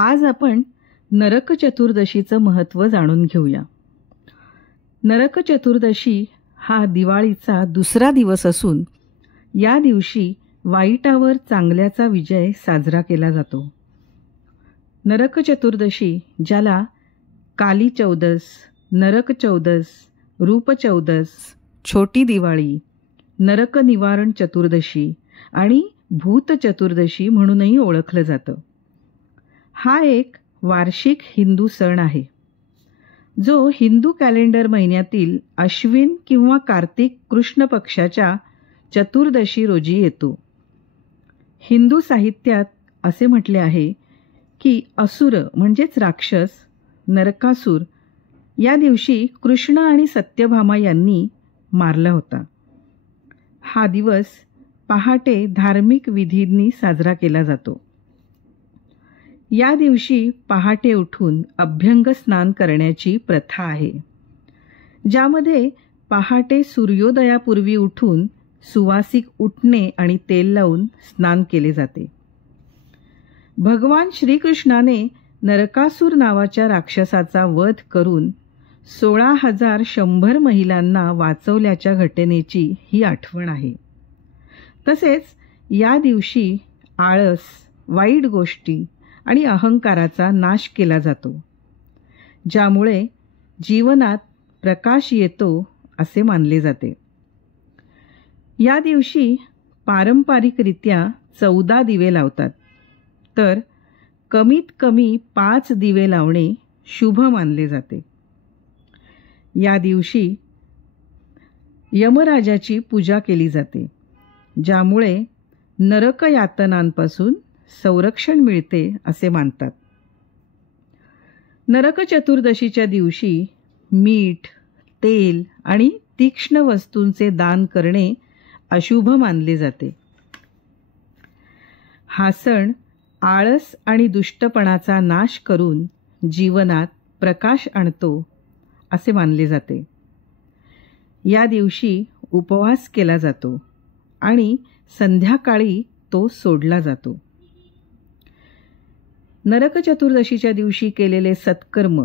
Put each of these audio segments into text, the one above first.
आज आपण नरक चतुर्दशीचं महत्त्व जाणून घेऊया. नरक चतुर्दशी हा दिवाळीचा दुसरा दिवस असून या दिवशी वाईटावर चांगल्याचा विजय साजरा केला जातो. नरक चतुर्दशी, ज्याला काली चौदस, नरक चौदस, रूप चौदस, छोटी दिवाळी, नरक निवारण चतुर्दशी आणि भूत चतुर्दशी म्हणूनही ओळखलं जातं. हा एक वार्षिक हिंदू सण आहे, जो हिंदू कॅलेंडर महिन्यातील अश्विन किंवा कार्तिक कृष्ण पक्षाच्या चतुर्दशी रोजी येतो. हिंदू साहित्यात असे म्हटले आहे की असुर म्हणजेच राक्षस नरकासूर या दिवशी कृष्ण आणि सत्यभामा यांनी मारला होता. हा दिवस पहाटे धार्मिक विधींनी साजरा केला जातो. या दिवशी पहाटे उठून अभ्यंग स्नान करण्याची प्रथा आहे, ज्यामध्ये पहाटे सूर्योदयापूर्वी उठून सुवासिक उटणे आणि तेल लावून स्नान केले जाते. भगवान श्रीकृष्णाने नरकासूर नावाच्या राक्षसाचा वध करून 16,100 महिलांना वाचवल्याच्या घटनेची ही आठवण आहे. तसेच या दिवशी आळस, वाईट गोष्टी आणि अहंकाराचा नाश केला जातो, ज्यामुळे जीवनात प्रकाश येतो असे मानले जाते. या दिवशी पारंपरिकरित्या 14 दिवे लावतात, तर कमीत कमी 5 दिवे लावणे शुभ मानले जाते. या दिवशी यमराजाची पूजा केली जाते, ज्यामुळे नरक यातनांपासून संरक्षण मिळते असे मानतात. नरक चतुर्दशीच्या दिवशी मीठ, तेल आणि तीक्ष्ण वस्तूंचे दान करणे अशुभ मानले जाते. हा सण आळस आणि दुष्टपणाचा नाश करून जीवनात प्रकाश आणतो असे मानले जाते. या दिवशी उपवास केला जातो आणि संध्याकाळी तो सोडला जातो. नरक चतुर्दशीच्या दिवशी केलेले सत्कर्म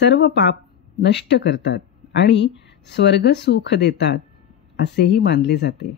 सर्व पाप नष्ट करतात आणि स्वर्गसुख देतात असेही मानले जाते.